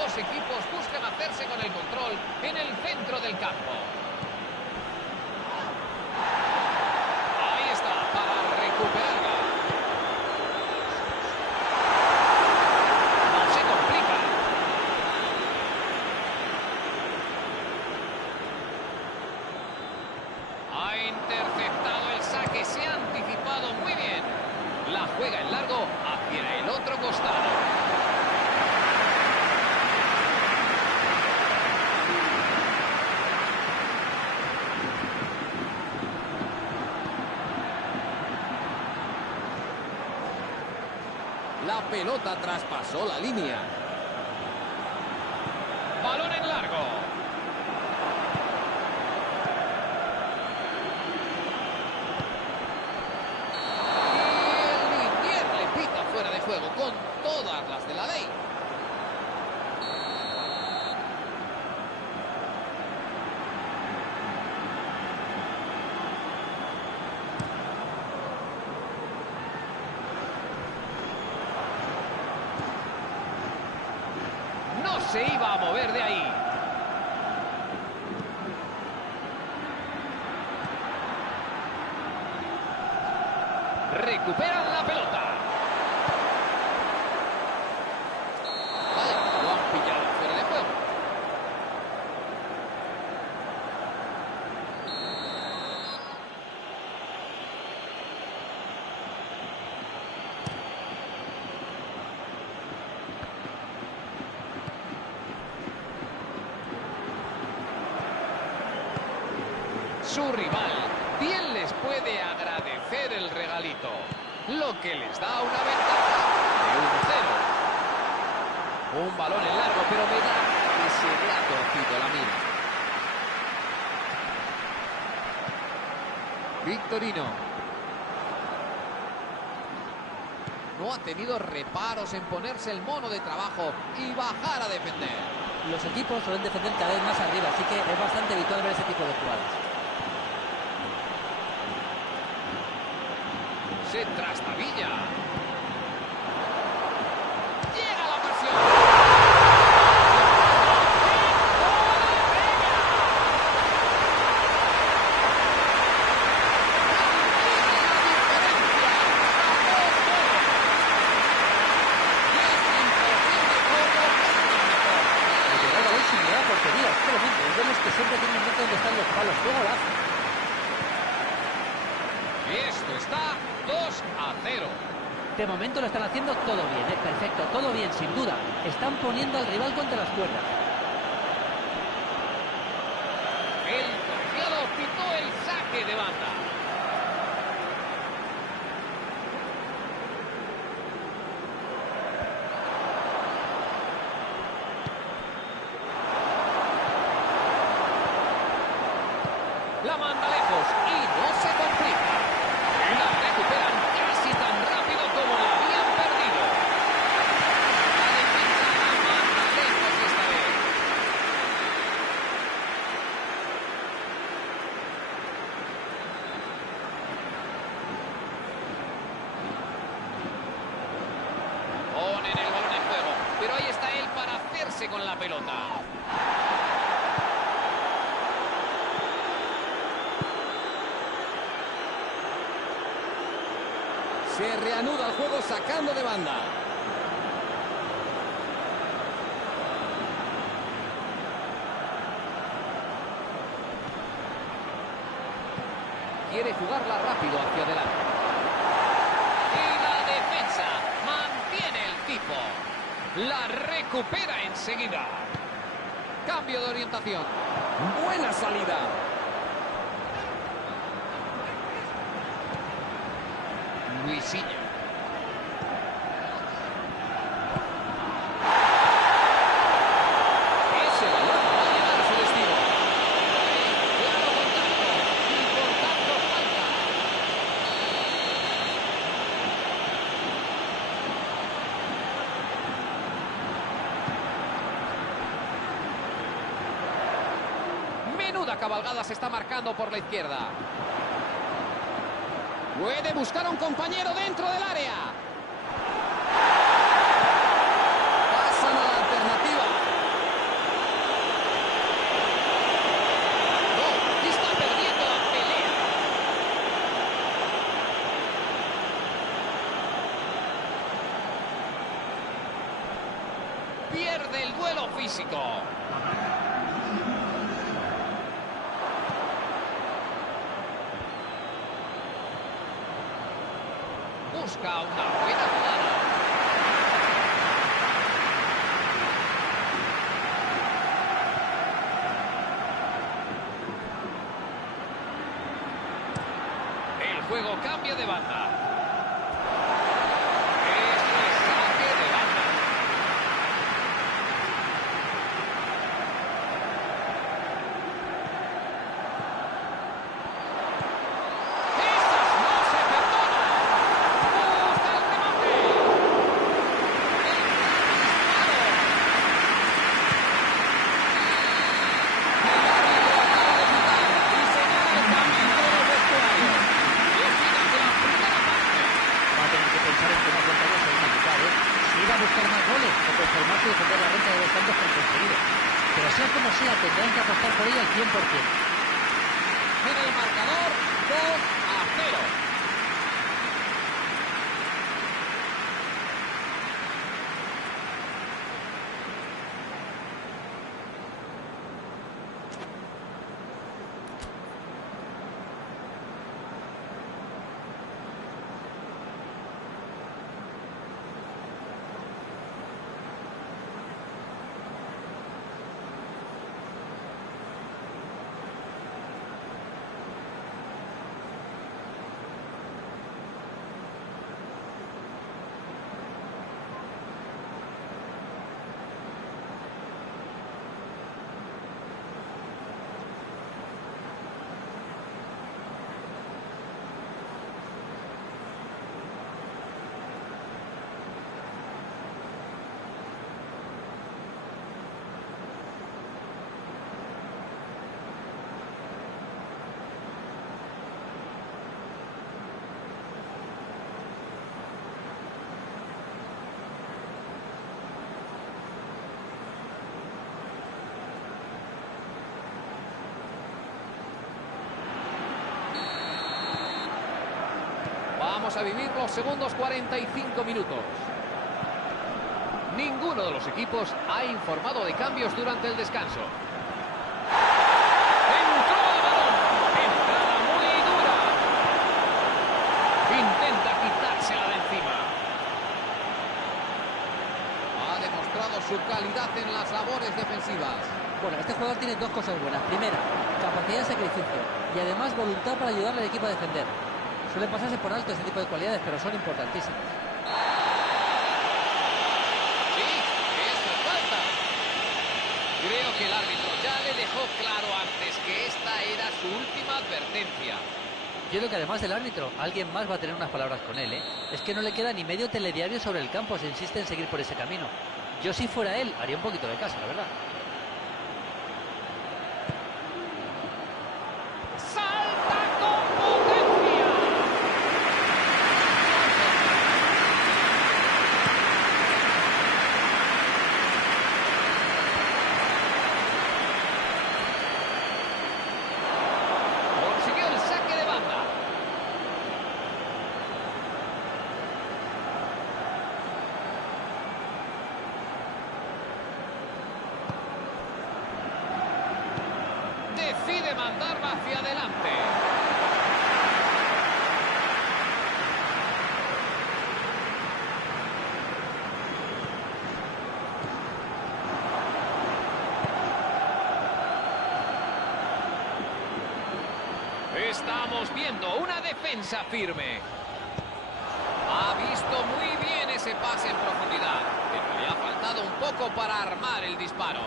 dos equipos buscan hacerse con el control en el centro del campo. Ahí está, para recuperarla. No se complica. Ha interceptado el saque, se ha anticipado muy bien. La juega en largo hacia el otro costado. La pelota traspasó la línea. Balón en largo. Y el Linier le pita fuera de juego con todas las de la ley. No se iba a mover de ahí. Recuperan la pelota. Vaya, lo han pillado fuera de juego. Su rival bien les puede agradecer el regalito, lo que les da una ventaja de 1-0. Un balón en largo, pero me da que se le ha torcido la mira. Victorino. No ha tenido reparos en ponerse el mono de trabajo y bajar a defender. Los equipos suelen defender cada vez más arriba, así que es bastante habitual ver ese tipo de jugadas. Se trastabilla. Llega la ocasión. Vemos que siempre tiene un momento donde están los palos. ¡Qué golazo! Y esto está 2-0. De momento lo están haciendo todo bien, perfecto, todo bien, sin duda. Están poniendo al rival contra las cuerdas. El colegiado pitó el saque de banda. La manda lejos y no se complica. La recuperan casi tan rápido como la habían perdido. La defensa la manda lejos esta vez. Ponen el balón en juego, pero ahí está él para hacerse con la pelota. Se reanuda el juego sacando de banda. Quiere jugarla rápido hacia adelante. Y la defensa mantiene el tipo. La recupera enseguida. Cambio de orientación. Buena salida. Luisinho. Ese balón va a llegar a su destino. Claro contacto. Y por tanto falta. Menuda cabalgada se está marcando por la izquierda. Puede buscar a un compañero dentro del área. Pasan a la alternativa. físico. Busca una buena jugada. El juego cambia de banda. Esto es saque de banda. ¡Esas no se perdonan! ¡Busca el remate! Y señala el camino de los vestuarios. Va a tener que pensar en cómo afrontar la segunda mitad, ¿eh? Si ir a buscar más goles o conformarse y defender la renta de los tantos que han conseguido. Pero sea como sea, tendrán que apostar por ella al 100%. En el marcador, 2-0. Vamos a vivir los segundos 45 minutos. Ninguno de los equipos ha informado de cambios durante el descanso. ¡Entró el balón! ¡Entrada muy dura! Intenta quitársela de encima. Ha demostrado su calidad en las labores defensivas. Bueno, este jugador tiene dos cosas buenas. Primera, capacidad de sacrificio y además voluntad para ayudarle al equipo a defender. Suele pasarse por alto este tipo de cualidades, pero son importantísimas. Sí, eso es falta. Creo que el árbitro ya le dejó claro antes que esta era su última advertencia. Yo creo que además del árbitro, alguien más va a tener unas palabras con él, ¿eh? Es que no le queda ni medio telediario sobre el campo, se insiste en seguir por ese camino. Yo si fuera él, haría un poquito de caso, la verdad. ¡Salta con potencia! Consiguió el saque de banda. Decide mandarla hacia adelante. Estamos viendo una defensa firme. Ha visto muy bien ese pase en profundidad, pero le ha faltado un poco para armar el disparo.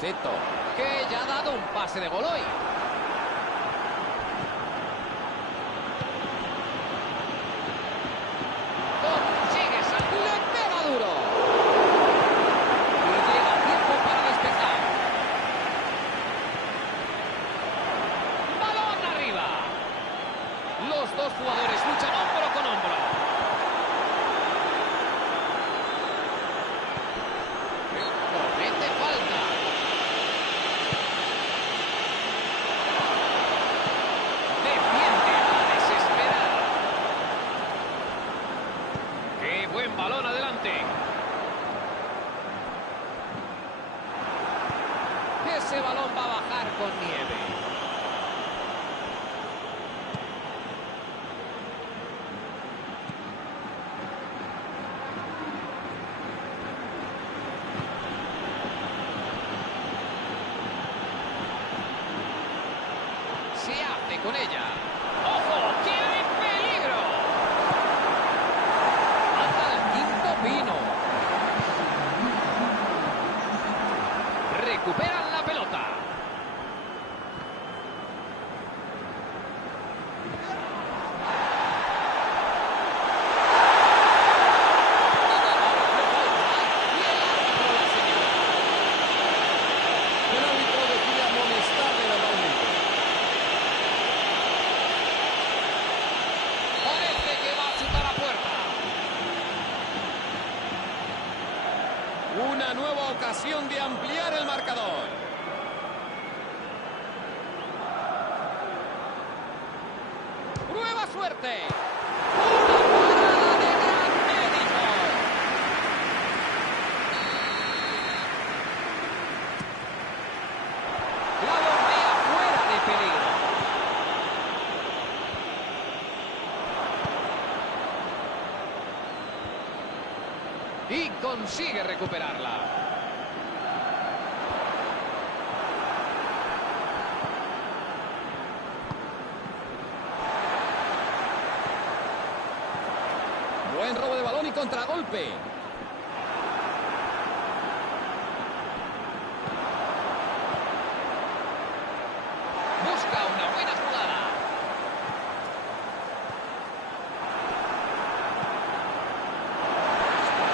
Seto. Que ya ha dado un pase de gol hoy. Consigue salir. ¡Le pega duro! Y llega a tiempo para despejar. ¡Balón arriba! Los dos jugadores luchan hombro con hombro. Comete falta. Ese balón va a bajar con nieve. Se hace con ella. ¡Ojo! ¡Que hay peligro! Anda el quinto pino. Recuperan la pelota. Y el árbitro la señala. El árbitro decide amonestarle verbalmente. Parece que va a chutar a puerta. Una nueva ocasión de ampliar el marcador. ¡Prueba suerte! ¡Una parada de gran mérito! La bombea fuera de peligro. Y consigue recuperarla. Buen robo de balón y contragolpe. Busca una buena jugada.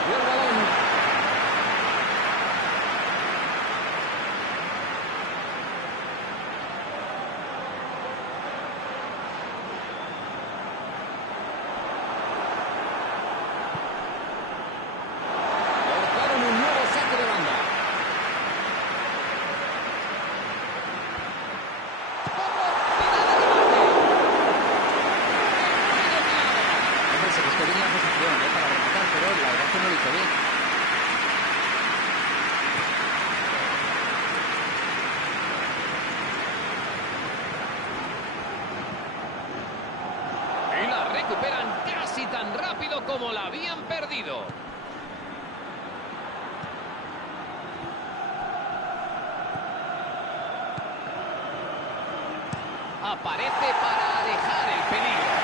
Y el balón. Forzaron un nuevo saque de banda. Hombre, se buscó bien la posición para rematar, pero la verdad es que no lo hizo bien. Y la recuperan casi tan rápido como la habían perdido. Aparece para alejar el peligro.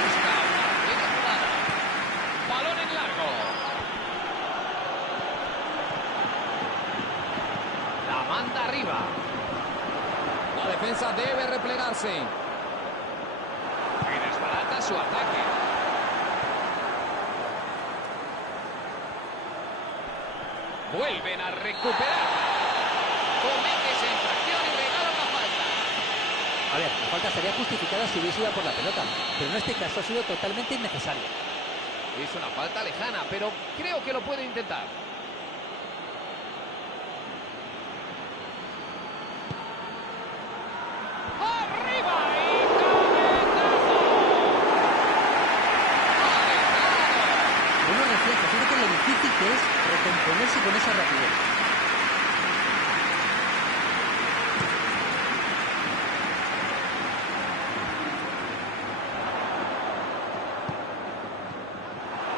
Busca una buena jugada. Balón en largo. La manda arriba. La defensa debe replegarse. Y desbarata su ataque. Vuelven a recuperar. Comete esa infracción y regala una falta. A ver, la falta estaría justificada si hubiese ido por la pelota, pero en este caso ha sido totalmente innecesaria. Es una falta lejana, pero creo que lo puede intentar. ¡Arriba! ¡Y cabezazo! ¡Adelantado! Buenos reflejos, fíjate lo difícil que es recomponerse con esa rapidez.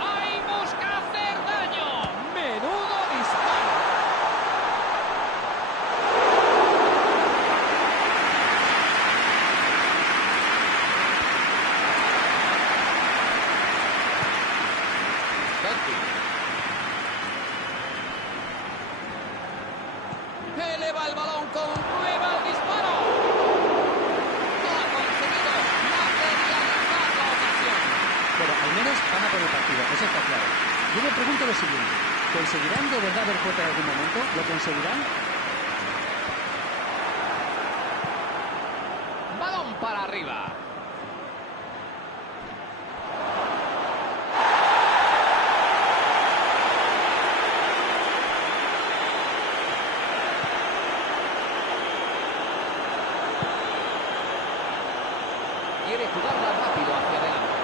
¡Ahí busca hacer daño! ¡Menudo disparo! Totti. Eleva el balón con ¡Prueba el disparo! No ha conseguido materializar la ocasión. Pero al menos van a por el partido, eso está claro. Yo me pregunto lo siguiente, ¿conseguirán de verdad ver puerta en algún momento? ¿Lo conseguirán? Balón para arriba. Quiere jugarla rápido hacia adelante.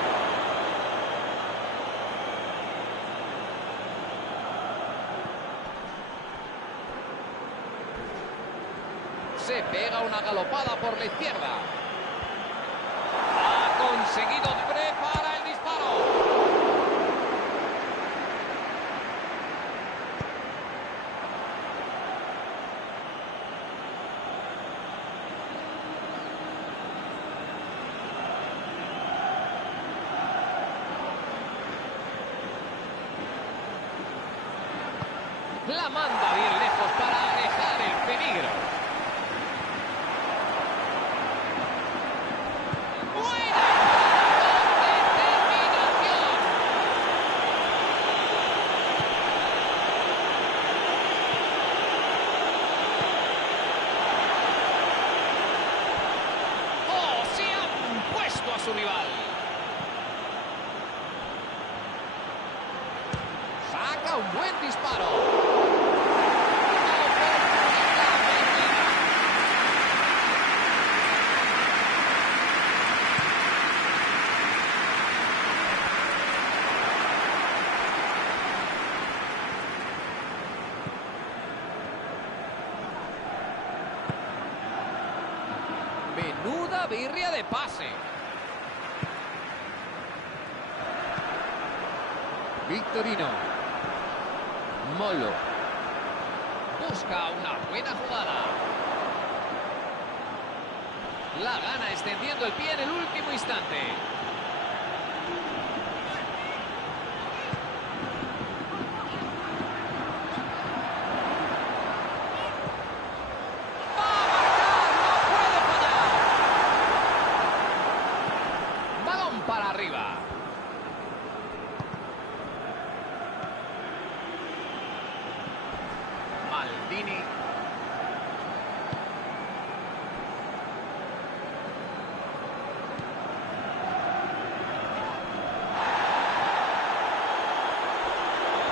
Se pega una galopada por la izquierda. Ha conseguido, prepara el disparo. La manda bien lejos para alejar el peligro. ¡Buena! ¡Con determinación! ¡Oh, se han puesto a su rival! Saca un buen disparo. Menuda birria de pase. Victorino. Molo. Busca una buena jugada. La gana extendiendo el pie en el último instante. Para arriba. Maldini.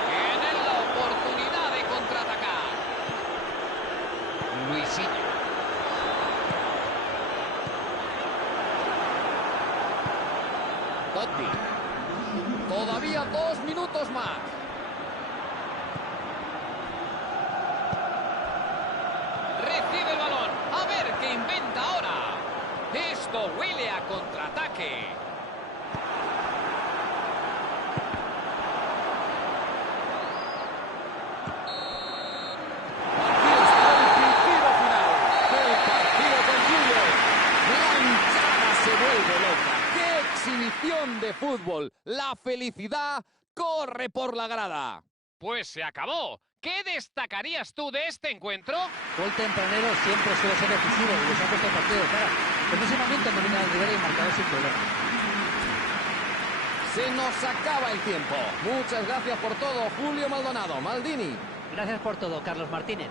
Tienen la oportunidad de contraatacar. Luisinho. Totti. Todavía 2 minutos más. Recibe el balón. A ver qué inventa ahora. Esto huele a contraataque. Aquí está el pitido final. El partido concluye. La hinchada se vuelve loca. Exhibición de fútbol. La felicidad corre por la grada. Pues se acabó. ¿Qué destacarías tú de este encuentro? Gol tempranero siempre suele ser decisivo y les ha puesto el partido de cara. En ese momento domina el rival y marcador sin problema. Se nos acaba el tiempo. Muchas gracias por todo, Julio Maldonado. Maldini. Gracias por todo, Carlos Martínez.